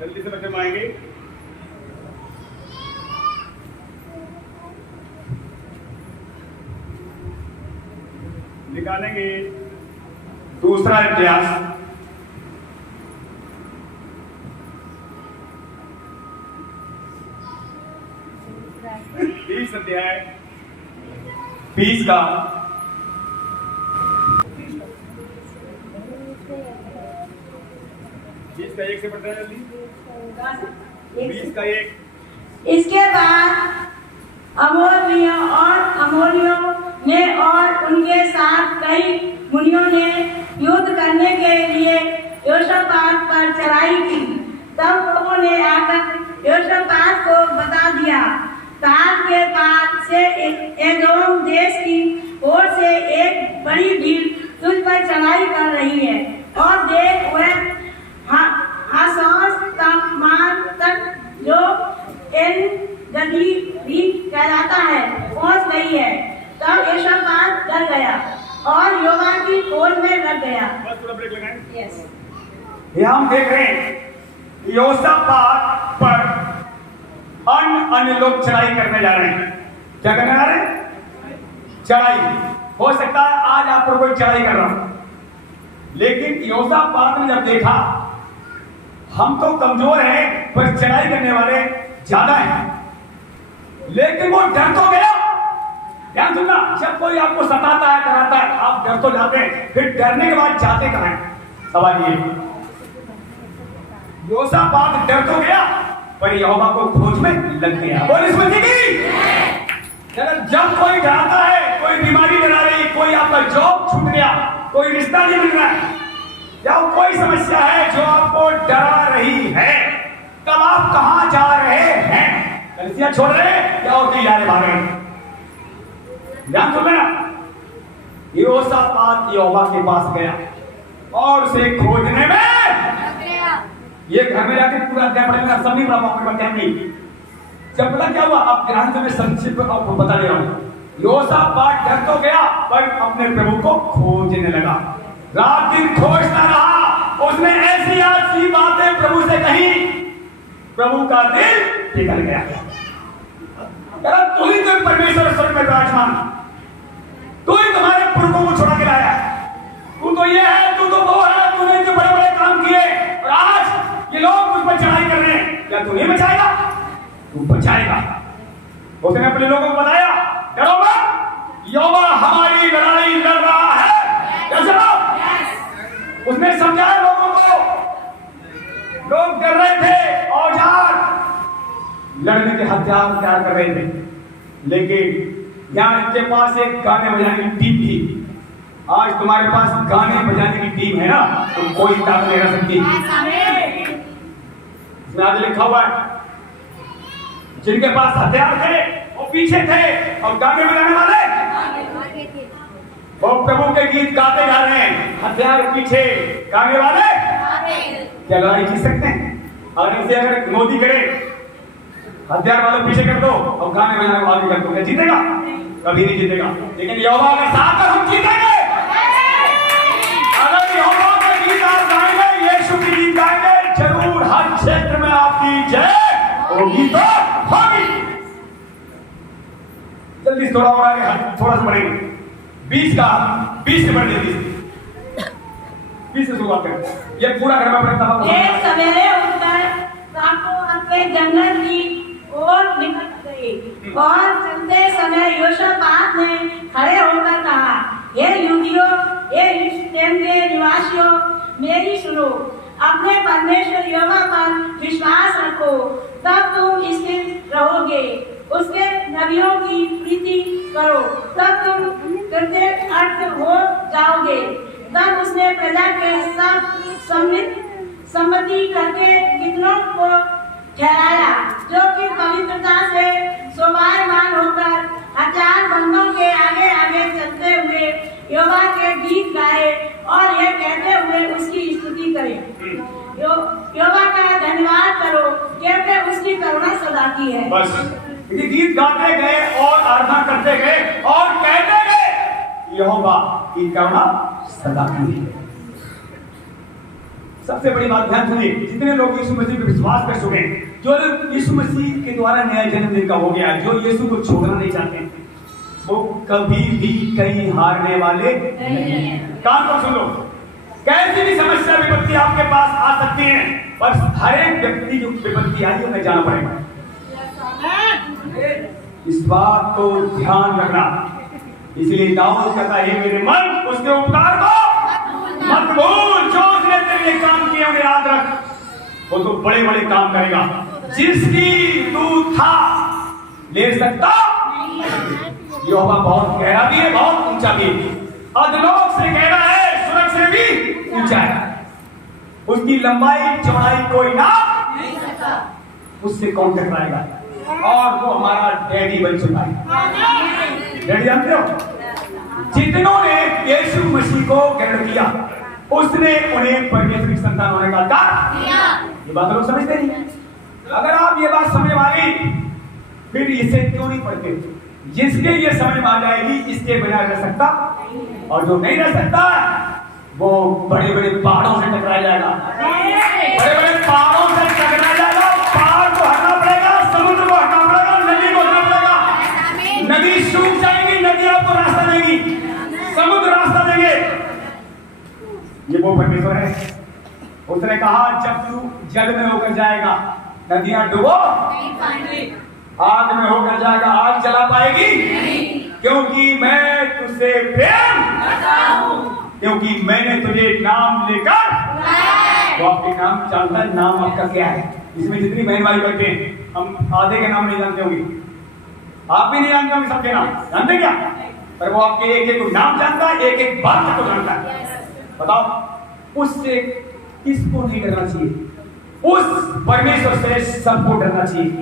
जल्दी से बच्चे आएंगे। निकालेंगे दूसरा इतिहास। 20 अध्याय 20 का 1 से पढ़ते हैं जल्दी। 20 का 1। इसके बाद अमोरियों और अमोरियों ने और उनके साथ कई मुनियों ने युद्ध करने के लिए योशापात पर चढ़ाई की। तब लोगों ने आकर योशापात को बता दिया, ताल के पार से एदोम देश की ओर से एक बड़ी भीड़ तुझ पर चढ़ाई कर रही है, और देख वह हासोस तापमान तक जो एन गदी भी कहलाता है पहुंच गई है। तब योशापात डर गया और यहोवा की खोज में लग गया। बस थोड़ा ब्रेक लगाएं। यस, ये हम देख रहे हैं योशापात पर अन्य लोग चढ़ाई करने जा रहे हैं। क्या करने जा रहे हैं? चढ़ाई। हो सकता है आज आप पर कोई चढ़ाई कर रहा हो, लेकिन योशापात ने जब देखा हम तो कमजोर हैं पर चढ़ाई करने वाले ज्यादा हैं, लेकिन वो डर तो गया। ध्यान सुनना, जब कोई आपको सताता है कराता है आप डर तो जाते हैं, फिर डरने के बाद जाते कहां हैं? सवाल ये। योशापात डर तो गया पर यहोवा को खोज में लग गया। बोल इसमें जब कोई डराता है, कोई बीमारी डरा रही, कोई आपका जॉब छूट गया, कोई रिश्ता नहीं मिल रहा है, या कोई समस्या है जो आपको डरा रही है, तब आप कहां जा रहे हैं? कलिसिया छोड़ रहे हैं या और कहीं जा रहे? भाग रहे? ध्यान सुन लेना। योशापात यहोवा के पास गया और उसे खोजने में ये घर में जाके पूरा अध्याय पढ़ेगा, सब नहीं पढ़ा पाऊंगा टाइम नहीं। जब पता क्या हुआ, आप ध्यान से मैं संक्षिप्त आपको बता दे रहा हूं। योशापात डर तो गया पर अपने प्रभु को खोजने लगा। रात दिन खोजता रहा, उसने ऐसी बातें प्रभु से कही, प्रभु का दिल पिघल गया। तू ही तो परमेश्वर स्वर्ग में विराजमान, तू ही तुम्हारे पुरखों को छुड़ा के लाया, तू तो ये है, तू तो वो है, तूने इतने बड़े बड़े काम किए और आज ये लोग मुझ पर चढ़ाई कर रहे हैं। क्या तू नहीं बचाएगा? तू बचाएगा। उसने अपने लोगों को बताया, डरो मत, यहोवा हमारी लड़ाई लड़ रहा है। उसने समझाया लोगों को। लोग डर रहे थे, औजार लड़ने के हथियार तैयार कर रहे थे, लेकिन यहां इनके पास एक गाने बजाने की टीम थी। आज तुम्हारे पास गाने बजाने की टीम है ना, तो कोई ताकत नहीं रह सकती। इसमें आज लिखा हुआ है, जिनके पास हथियार थे वो पीछे थे, और गाने बजाने वाले वो प्रभु के गीत गाते जा रहे हैं। हथियार पीछे, गाने वाले क्या लड़ाई जीत सकते हैं? अगर इसे अगर मोदी करे, हथियार वालों पीछे कर दो और गाने बजाने वाले कर दो, क्या जीतेगा? कभी नहीं जीतेगा। लेकिन यहोवा के साथ हम जीतेंगे। अगर यहोवा का गीत आप गाएंगे, यीशु की गीत गाएंगे, जरूर हर क्षेत्र में आपकी जय होगी तो होगी। जल्दी थोड़ा और आगे, थोड़ा सा बढ़ेंगे। 20 से बढ़ गई, 20 से शुरुआत करें। ये पूरा घर में अपने एक सवेरे उठकर काको अपने जंगल की ओर निकल गई, और चलते समय योशापात ने खड़े होकर कहा, हे यहूदियों, हे यरूशलेम के निवासियों, मेरी सुनो। अपने परमेश्वर यहोवा पर विश्वास रखो, तब तुम स्थिर रहोगे। उसके नबियों की प्रीति करो, तब तुम कृतज्ञ अर्थ हो जाओगे। तब उसने प्रजा के साथ सम्मति करके कितनों को ठहराया, जो कि पवित्रता से शोभायमान होकर हथियार बंदों के आगे आगे चलते हुए यहोवा के गीत गाए और यह कहते हुए उसकी स्तुति करें। यहोवा का धन्यवाद करो, क्योंकि उसकी करुणा सदा की है। बस ये गीत गाते गए और आराधना करते गए और कहते गए, यहोवा की करुणा सदा की है। सबसे बड़ी बात ध्यान सुनिए, जितने लोग यीशु मसीह पर विश्वास कर चुके हैं, जो लोग यीशु मसीह के द्वारा नया जन्म जिनका हो गया, जो यीशु को छोड़ना नहीं चाहते, वो कभी भी कहीं हारने वाले नहीं। कान को सुन लो, कैसी भी समस्या विपत्ति आपके पास आ सकती है, पर हर एक व्यक्ति जो विपत्ति आई उन्हें जाना पड़ेगा। इस बात को ध्यान रखना। इसलिए दाऊद कहता है, मेरे मन उसके उपकार को मत भूल, जो उसने तेरे लिए काम किए उन्हें याद रख, वो तो बड़े बड़े काम करेगा। जिसकी तू था ले सकता, यहोवा बहुत गहरा भी है, बहुत ऊंचा भी है, अधलोक से गहरा है, स्वर्ग से भी ऊंचा है। उसकी लंबाई चौड़ाई कोई ना नहीं सकता, उससे कौन टकराएगा? और वो हमारा डैडी बन चुका है। डैडी जानते हो, जितनों ने यीशु मसीह को ग्रहण किया, उसने उन्हें परमेश्वर की संतान होने का अधिकार। ये बात लोग समझते नहीं। अगर आप ये बात समझ आ गई, फिर इसे क्यों नहीं पढ़ते? जिसके ये समझ में आ जाएगी, इसके बिना रह सकता, और जो नहीं रह सकता वो बड़े बड़े पहाड़ों से टकराया जाएगा, बड़े बड़े पहाड़ों से टकराया जाएगा। पहाड़ को हटना पड़ेगा, समुद्र को हटना पड़ेगा, नदी को हटना पड़ेगा। नदी सूख जाएगी, नदी आपको रास्ता देगी, समुद्र रास्ता देंगे। ये वो परमेश्वर है। उसने कहा, जब तू जल में होकर जाएगा, नदियां डुबो नहीं पाएंगी, आग में होकर जाएगा, आग जला पाएगी नहीं, क्योंकि मैं तुझसे प्रेम करता हूं, क्योंकि मैंने तुझे नाम लेकर। वो आपके नाम जानता है, नाम आपका क्या है? इसमें जितनी बहनवाई करते हैं, हम आधे के नाम नहीं जानते होंगे, आप भी नहीं जानते होंगे सबके नाम, जानते क्या? पर वो आपके एक एक नाम जानता है, एक एक बात को जानता है। बताओ, उससे किसको नहीं डरना चाहिए? उस परमेश्वर से सबको डरना चाहिए।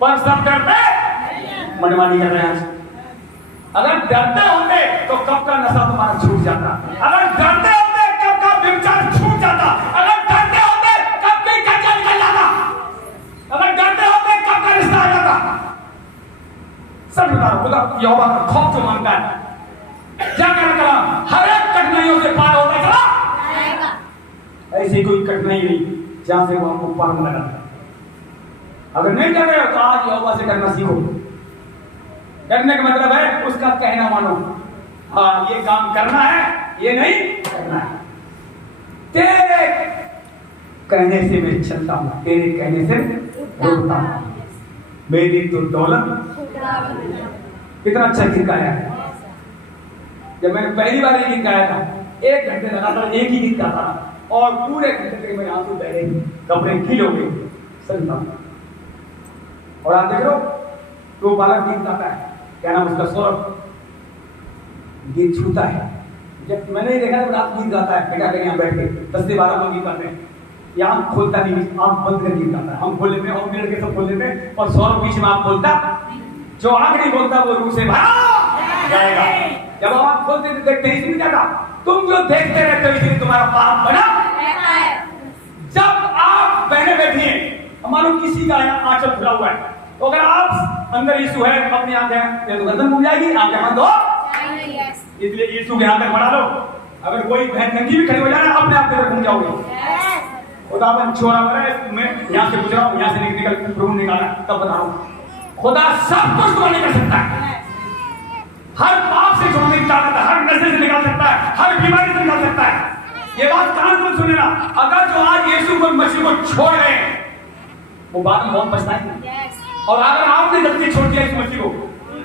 पर सब डरते, मनमानी कर रहे हैं। अगर डरते होते तो कब का नशा तुम्हारा छूट जाता, अगर डरते होते कब का व्यभिचार छूट जाता, अगर डरते होते कब की कच्चा निकल जाता, अगर डरते होते कब का रिश्ता आ जाता। सब बता रहा, खुदा यहोवा का खौफ जो मांगता है, क्या करना, हर एक कठिनाइयों से पार होता चला। ऐसी कोई कठिनाई नहीं जहां से वो हमको पार न लगाता। अगर नहीं डर रहे हो तो आज यहोवा से डरना सीखो। डरने का मतलब है उसका कहना मानो। हाँ, ये काम करना है, ये नहीं करना है। तेरे कहने से मैं चलता हूं, तेरे कहने से रुकता हूं। मेरी तो दौलत। कितना अच्छा गीत गाया है। जब मैंने पहली बार ये गीत गाया था, 1 घंटे लगातार एक ही गीत गाता था, और पूरे घंटे तक मेरे आंसू बह रहे, कपड़े गीले हो गए, सुनता। और आप देख लो, तो बालक गीत गाता है, क्या नाम उसका, सौरभ, गीत छूता है। जब मैंने देखा तो रात गीत गाता है, बेटा यहाँ बैठ के 10 से 12 लोग गीत गाते हैं, ये आंख खोलता नहीं, आंख बंद कर गीत गाता है। हम खोल लेते हैं, और मिनट के सब खोल लेते हैं, और सौरभ बीच में आंख खोलता, जो आंख नहीं खोलता वो रूह से भरा जाएगा। जब आप खोलते देखते हैं, इसलिए क्या, तुम जो देखते रहते हो इसलिए तुम्हारा पाप बना रहता है। जब आप बहने बैठी हैं, मानो किसी का आंचल खुला हुआ है, तो अगर आप अंदर यीशु है, अपनी आंखें तो गर्दन घूम जाएगी, आंखें बंद हो, इसलिए यीशु के हाथ में बढ़ा लो। अगर कोई बहन नंगी भी खड़ी हो जाए, अपने आप पे घूम जाओगे। खुदावन छोड़ा हुआ है, मैं यहाँ से गुजरा हूँ, यहाँ से निकल प्रभु निकाला, तब बता रहा हूँ खुदा सब कुछ तो नहीं कर सकता है। हर पाप से छोड़ने की ताकत है, हर नशे से निकाल सकता है, हर बीमारी से निकाल सकता है। ये बात कान को सुने ना, अगर जो आज यीशु को मसीह को छोड़ रहे हैं, वो बाद में बहुत पछताएंगे। और अगर आपने गलती छोड़ दिया इस मसीह को,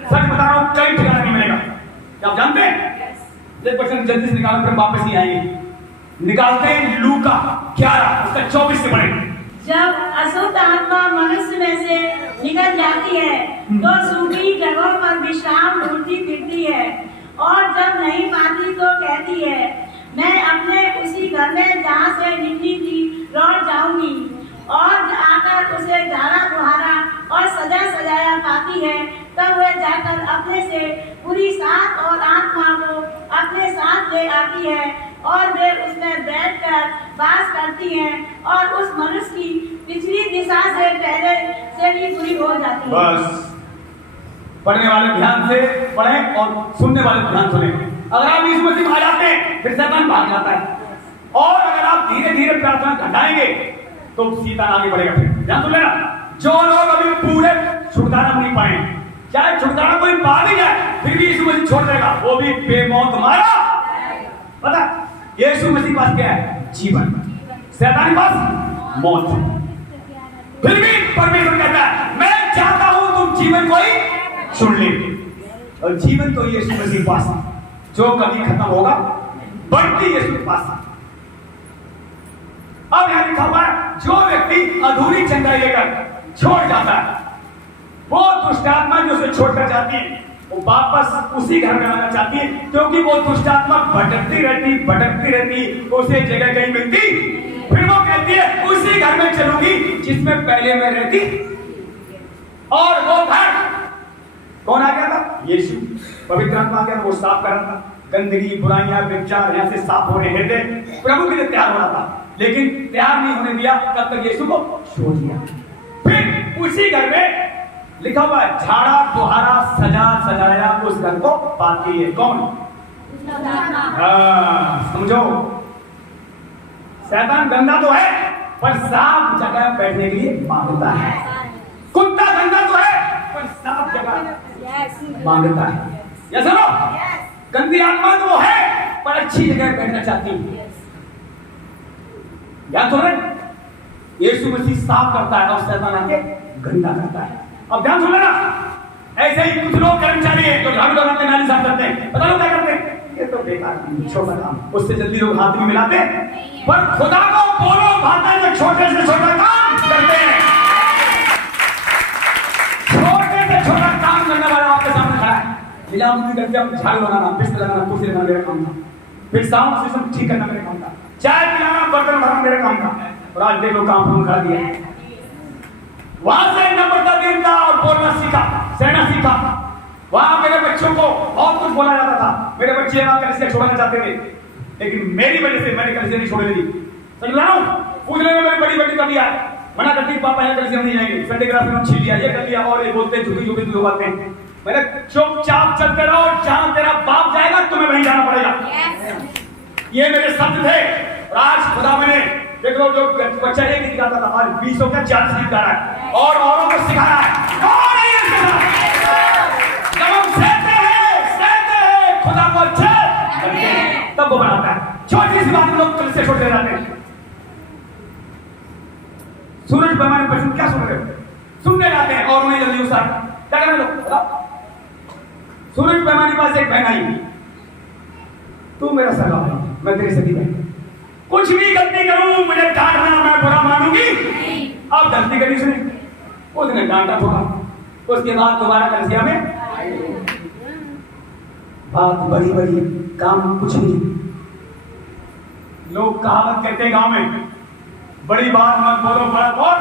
सच बता रहा हूँ, कहीं ठिकाना नहीं मिलेगा। क्या आप जानते हैं? 1% जल्दी से निकालो, फिर वापस ही आएंगे। निकालते हैं लूका 11 उसका 24 से पढ़ेंगे। जब अशुद्ध आत्मा मनुष्य में से निकल जाती है तो सूखी जगहों पर विश्राम ढूंढती फिरती है, और जब नहीं पाती तो कहती है, मैं अपने उसी घर में जहाँ से निकली थी लौट जाऊंगी। और आकर उसे झाड़ा बुहारा और सजा सजाया पाती है, तब वह जाकर अपने से पूरी 7 और आत्मा को अपने साथ ले आती है, और वे उसमें बैठकर वास करती हैं, और उस मनुष्य की पिछली दिशा से पहले से भी पूरी हो जाती है। बस पढ़ने वाले ध्यान से पढ़ें और सुनने वाले ध्यान सुने। अगर आप इस मसीह में आ जाते हैं, फिर शैतान भाग जाता है। और अगर आप धीरे धीरे प्रार्थना घटाएंगे तो शैतान आगे बढ़ेगा। फिर ध्यान सुन लेना, जो लोग अभी पूरे छुटकारा नहीं पाए, चाहे छुटकारा कोई पा भी जाए फिर भी यीशु मसीह छोड़ देगा, वो भी बेमौत मारा। पता यीशु मसीह के पास क्या है? जीवन। शैतान के पास मौत। फिर भी परमेश्वर कहता है मैं चाहता हूं तुम जीवन को ही सुन ले, और जीवन तो यीशु मसीह के पास जो कभी खत्म होगा, बढ़ती यीशु के पास। अब यहां लिखा हुआ है जो व्यक्ति अधूरी चंगाई लेकर छोड़ जाता है, वो दुष्ट आत्मा जो उसे छोड़कर जाती है वो वापस उसी घर में आना चाहती है, क्योंकि वो दुष्ट आत्मा भटकती रहती, उसे जगह कहीं मिलती, फिर वो कहती है उसी घर में चलूंगी जिसमें पहले मैं रहती। और वो घर कौन आ गया था? यीशु। पवित्र आत्मा आ गया, वो साफ कर रहा था, गंदगी बुराइयां विचार यहां से साफ होने थे, प्रभु के लिए तैयार होना था, लेकिन तैयार नहीं होने दिया, तब तक यीशु को छोड़ दिया। फिर उसी घर में लिखा हुआ है झाड़ा बुहारा सजाया उस घर को पाती है। कौन? समझो, शैतान गंदा तो है पर साफ जगह बैठने के लिए मांगता है। कुत्ता गंदा तो है पर साफ जगह मांगता है। या सुनो, गंदी आत्मा तो वो है पर अच्छी जगह बैठना चाहती है। या सुन रहे, यीशु मसीह साफ करता है और शैतान आके गंदा करता है। अब ध्यान सुन लेना, ऐसे ही कुछ लोग कर्मचारी हैं जो झाड़ू लगाते नाली साफ करते हैं, पता लोग क्या करते हैं? ये तो बेकार छोटा काम, उससे जल्दी लोग हाथ भी मिलाते हैं, पर खुदा को बोलो भाता है जो छोटे से छोटा काम करते हैं। छोटे से छोटा काम करने वाला आपके सामने खड़ा है। मिला मुझे करके हम झाड़ू लगाना, बिस्तर लगाना, कुर्सी लगाना मेरा काम था, फिर साउंड सिस्टम ठीक करना मेरा काम था, चाय पिलाना, बर्तन उठाना मेरा काम था, और आज देख लो काम फोन खड़ा दिया। वहां से नम्रता देना और बोलना सीखा, सहना सीखा। वहां मेरे बच्चों को बहुत कुछ बोला जाता था, मेरे बच्चे वहां कलिसिया छोड़ना चाहते थे, लेकिन मेरी वजह से मैंने कलिसिया नहीं छोड़ने दी। समझ रहा हूं? पूछने में मेरी बड़ी कमी है, मना करती पापा यहाँ कलिसिया नहीं जाएंगे, संडे क्लास में छीन लिया, ये कर लिया, और ये बोलते झुकी झुकी लोग आते हैं। मैंने चुपचाप चलते रहो, जहां तेरा बाप जाएगा तुम्हें वहीं जाना पड़ेगा। ये मेरे शब्द थे, और आज खुदा मैंने देख लो जो बच्चा एक ही सिखाता था, आज 20 का 40 सिखा रहा है और औरों को सिखा रहा है। कौन है ये सिखा? जब हम सहते हैं खुदा को अच्छा करते हैं, तब वो बनाता है। छोटी सी बात लोग कल से छोड़ दे जाते हैं। सूरज पैमाने पर क्या सुन रहे हो? सुनने जाते हैं और उन्हें जल्दी उतार क्या करना लोग बताओ। सूरज पैमाने पास एक बहन आई, तू मेरा सगा है, मैं तेरी सगी बहन, कुछ भी गलती करूं मुझे डांटना, मैं बुरा मानूंगी। अब गलती करी उसने, उसने डांटा थोड़ा, उसके बाद दोबारा कलिसिया में बात बड़ी बड़ी, काम कुछ नहीं। लोग कहावत कहते हैं गांव में, बड़ी बात मत बोलो बड़ा बोल।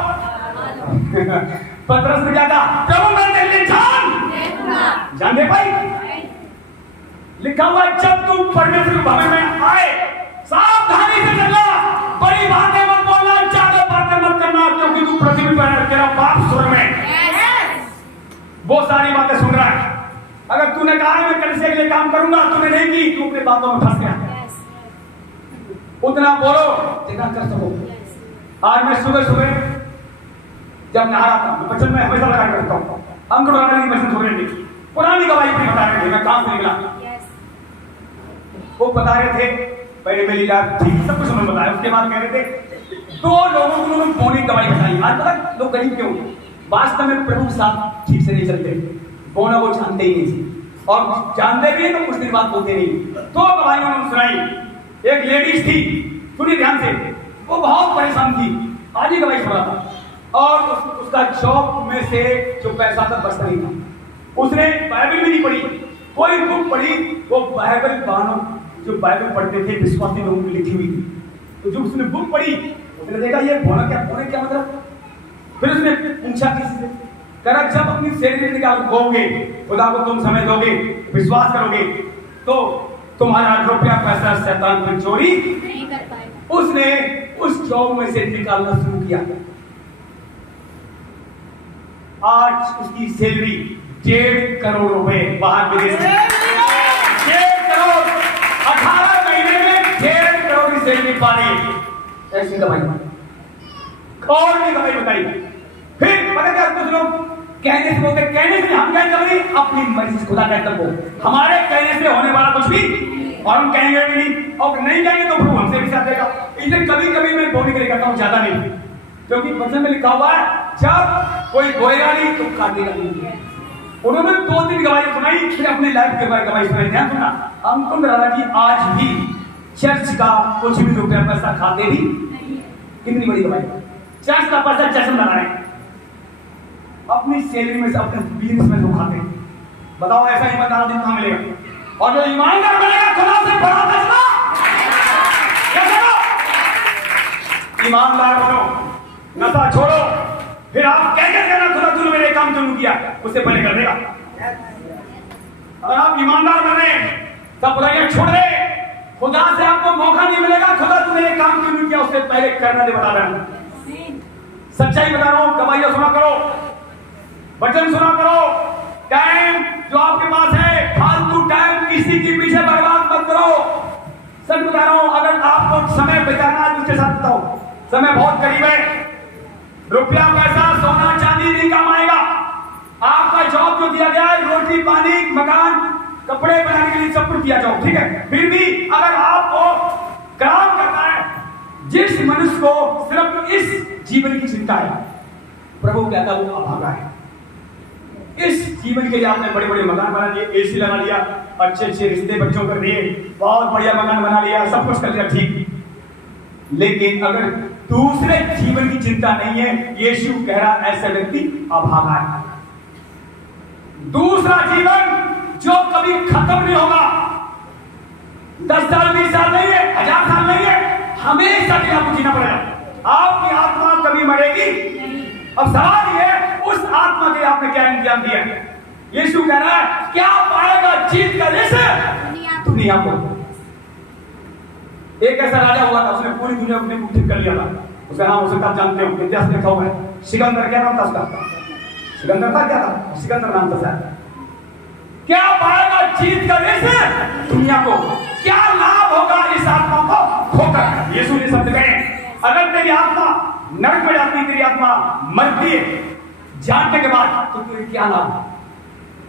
पतरस ने क्या कहा? प्रभु मैं तेरे लिए जान दे पाई। लिखा हुआ जब तुम परमेश्वर के भवन में आए सावधानी से चलना, बड़ी बातें मत बोलना, ज्यादा बातें मत करना, क्योंकि तू पृथ्वी पर है, तेरा बाप स्वर्ग में वो सारी बातें सुन रहा है। अगर तूने कहा है मैं कलिसिया के लिए काम करूंगा, तूने नहीं की, तू अपनी बातों में फंस गया। उतना बोलो जितना कर सको। आज मैं सुबह सुबह जब नहा रहा था, मैं बचन में हमेशा लगा करता हूँ, अंकुर लगाने की मशीन थोड़ी नहीं, पुरानी गवाही अपनी बता रहे थे, मैं काम से निकला, वो बता रहे थे पहले मेरी याद ठीक सब कुछ उन्होंने बताया, उसके बाद कह रहे थे 2 लोगों को उन्होंने बोनी दवाई बताई। आज पता लोग गरीब क्यों? वास्तव में प्रभु के साथ ठीक से नहीं चलते, बोना वो जानते ही नहीं थे, और जानते भी तो कुछ दिन बाद बोलते नहीं। 2 गवाही उन्होंने सुनाई। एक लेडीज थी, सुनिए ध्यान से, वो बहुत परेशान थी, आज ही गवाही सुना था, और उसका जॉब में से जो पैसा था बचता नहीं था। उसने बाइबल भी नहीं पढ़ी, कोई बुक पढ़ी, वो बाइबल बानों जो बाइबल पढ़ते थे विश्वासी लोगों की लिखी हुई थी, तो जो उसने बुक पढ़ी उसने देखा ये बोना क्या मतलब। फिर उसने पूछा किसी से, करा जब अपनी सैलरी निकाल खोगे, खुदा को तुम समय दोगे, विश्वास करोगे, तो तुम्हारा रुपया पैसा शैतान पर चोरी नहीं कर पाएगा। उसने उस जॉब में से निकालना शुरू किया। आज उसकी सैलरी 1.5 करोड़ रुपए बाहर विदेश में, 1.5 करोड़ 18 महीने में 1.5 करोड़ की सेल नहीं पा रही, ऐसी दवाई और भी दवाई बताई। फिर पता क्या कुछ लोग कहने से बोलते, कहने से हम क्या करेंगे, अपनी मर्जी से खुदा कहता वो हमारे कहने से होने वाला कुछ भी, और हम कहेंगे भी नहीं, और नहीं कहेंगे तो प्रभु हमसे भी साथ देगा। इसलिए कभी कभी मैं बोलने के लिए कहता हूँ, ज्यादा नहीं, क्योंकि वचन में लिखा हुआ है जब कोई बोएगा नहीं तो काटेगा नहीं। उन्होंने 2-3 गवाही सुनाई, फिर अपनी लाइफ के बारे में गवाही सुनाई। ध्यान सुनना, अंकुर दादा जी आज भी चर्च का कुछ भी रुपया पैसा खाते भी, कितनी बड़ी गवाही, चर्च का पैसा चर्च में लगा रहे हैं, अपनी सैलरी में से, अपने बिजनेस में से खाते हैं। बताओ ऐसा ईमानदार आदमी कहां मिलेगा? और जो ईमानदार बनेगा खुदा से बड़ा फैसला क्या करो, ईमानदार बनो, नशा छोड़ो, फिर आप कह के कहना खुदा तूने मेरे काम क्यों किया, उससे पहले कर देगा। अगर आप ईमानदार बने, सब बुराइयां छोड़ दे, खुदा से आपको मौका नहीं मिलेगा, खुदा तूने ये काम क्यों नहीं किया, उससे पहले करना दे, बता देना। सच्चाई बता रहा हूं, गवाहियां सुना करो, वचन सुना करो, टाइम जो आपके पास है फालतू टाइम किसी के पीछे बर्बाद मत करो। सच बता रहा हूं, अगर आपको समय बिताना है तो उसके साथ बताओ, समय बहुत करीब है, रुपया पैसा सोना चांदी नहीं काम आएगा। आपका जॉब जो दिया गया है, रोटी पानी मकान कपड़े बनाने के लिए सब कुछ दिया जाओ, ठीक है, फिर भी अगर आपको काम करना है, जिस मनुष्य को सिर्फ इस जीवन की चिंता है, प्रभु कहता है वो अभागा है। इस जीवन के लिए आपने बड़े बड़े मकान बना लिए, एसी लगा लिया, अच्छे अच्छे रिश्ते बच्चों कर दिए, बहुत बढ़िया मकान बना लिया, सब कुछ कर लिया, ठीक, लेकिन अगर दूसरे जीवन की चिंता नहीं है, यीशु कह रहा ऐसा व्यक्ति अभागा है। दूसरा जीवन जो कभी खत्म नहीं होगा, 10 साल 20 साल नहीं है, 1000 साल नहीं है, हमेशा के लिए आपको जीना पड़ेगा। आपकी आत्मा कभी मरेगी। अब सवाल ये, उस आत्मा के आपने क्या इंतजाम दिया? यीशु कह रहा है क्या पाएगा जीत कर इस दुनिया को। एक ऐसा राजा हुआ था, उसने पूरी दुनिया को ठीक कर लिया था, उसका नाम हो सकता आप जानते हो, इतिहास लिखा हुआ है, सिकंदर। क्या नाम था उसका? सिकंदर था, क्या था? सिकंदर नाम था शायद। क्या पाएगा जीत कर इस दुनिया को, क्या लाभ होगा इस आत्मा को खोकर? यीशु ने शब्द कहे, अगर तेरी आत्मा नरक में जाती, तेरी आत्मा मरती है जानने के बाद, तो तुझे क्या लाभ?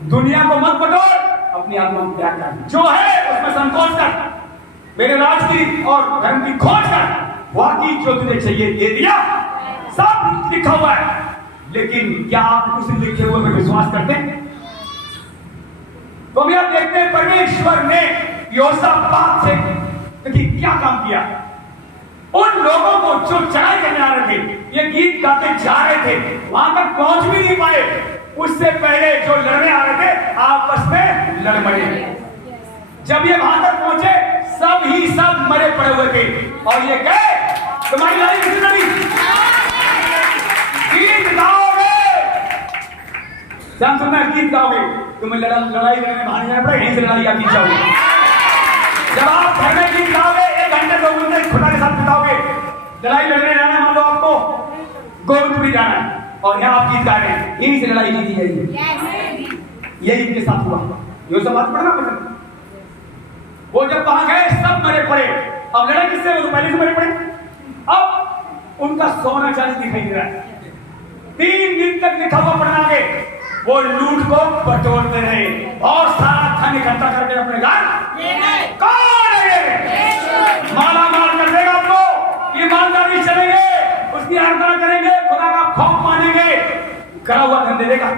दुनिया को मत बटोर, अपनी आत्मा को त्याग कर, जो है उसमें संतोष कर, मेरे राज की और धर्म की खोज कर, बाकी जो तुझे चाहिए दे दिया, सब लिखा हुआ है। लेकिन क्या आप उस लिखे हुए में विश्वास करते हैं? तो भी आप देखते हैं परमेश्वर ने योसापात से देखिए क्या काम किया। उन लोगों को जो चढ़ाई करने आ रहे थे, ये गीत गाते जा रहे थे, वहां तक पहुंच भी नहीं पाए, उससे पहले जो लड़ने आ रहे थे आपस में लड़ मरे। जब ये वहां तक पहुंचे, सब ही सब मरे पड़े हुए थे, और ये गए, तुम्हारी लड़ाई किसी लड़ी? गीत गाओगे, ध्यान सुनना, गीत गाओगे, तुम्हें लड़ाई लड़ने बाहर जाना पड़ेगा, यहीं से लड़ाई का गीत गाओगे। जब आप घर में गीत गाओगे, 1 घंटे 2 घंटे खुदा के साथ बिताओगे, लड़ाई लड़ने जाना है, मान लो आपको गोविंदपुरी जाना है, और यहाँ आप गीत गा रहे हैं, यहीं से लड़ाई जीती जाएगी। यही इनके साथ हुआ। ये सब बात पढ़ना पड़ता। वो जब वहां गए, सब मरे पड़े। अब लड़ाई किससे? वो तो पहले से मरे पड़े। अब उनका सोना चांदी दिखाई दे रहा है। 3 दिन तक लिखा हुआ पढ़ना आगे, वो लूट को बटोरते रहे, बहुत सारा धन इकट्ठा करके अपने घर। कौन है? माला माल कर देगा आपको, ईमानदारी चलेंगे, उसकी आराधना करेंगे, खुदा का खौफ मानेंगे, गड़ा हुआ धन दे देगा,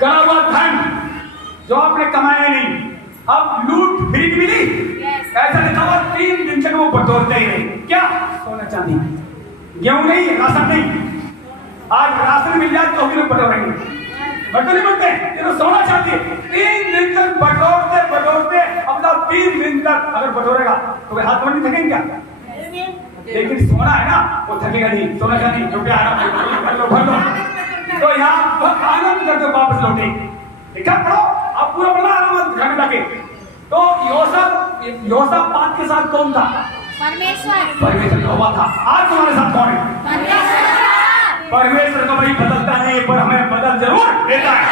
गड़ा हुआ धन जो आपने कमाया नहीं। अब लूट फिर भी नहीं, ऐसा लिखा हुआ 3 दिन तक वो बटोरते ही रहे। क्या? सोना चांदी, गेहूं नहीं, राशन नहीं। आज राशन मिल जाए तो भी लोग बटोरेंगे, बटो नहीं बनते, ये तो सोना चांदी। 3 दिन तक बटोरते बटोरते, अब तो 3 दिन तक अगर बटोरेगा तो वे हाथ में नहीं थकेंगे क्या? लेकिन सोना है ना, वो थकेगा नहीं। सोना चांदी जो क्या भर लो, तो यहाँ बहुत आनंद करके वापस लौटे। लिखा पढ़ो, आप पूरा पढ़ना आनंद घर में जाके। तो योसापात के साथ कौन था? परमेश्वर यहोवा था। आज तुम्हारे साथ कौन है? परमेश्वर तो भाई बदलता नहीं, पर हमें बदल जरूर देता है।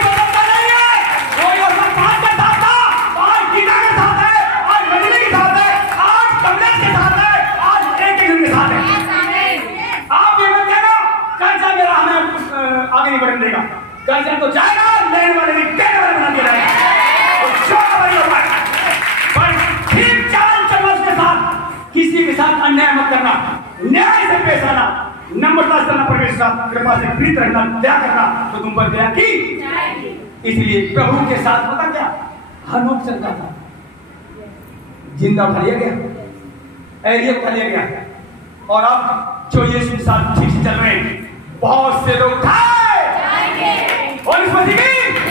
बदलता नहीं है, वो योसापात के साथ था, आज गीता के साथ है, आज रजनी के साथ अन्याय मत करना, न्याय से पेश आना, नम्रता से करना, परमेश्वर कृपा से प्रीत रखना, दया करना, तो तुम पर दया की। इसलिए प्रभु के साथ पता क्या हनोक चलता था, जिंदा उठा लिया गया, एलिया उठा लिया गया, और अब जो यीशु के साथ ठीक से चल रहे हैं, बहुत से लोग उठाए और इस मसीह की